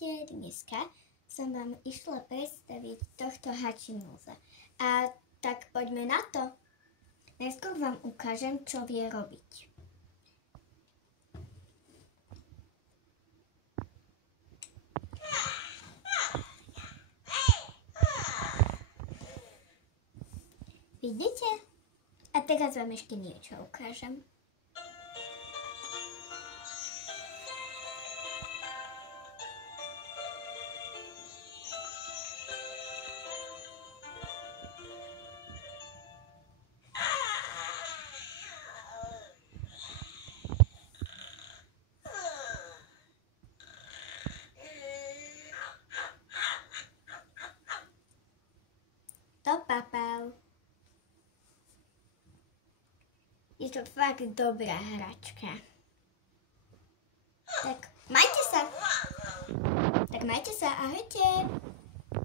Ahojte, dneska som vám išla predstaviť tohto hačinúza. A tak poďme na to. Najskôr vám ukážem, čo vie robiť. Vidíte? A teraz vám ešte niečo ukážem. To papal. Je to fakt dobrá hračka. Tak majte sa. Ahojte.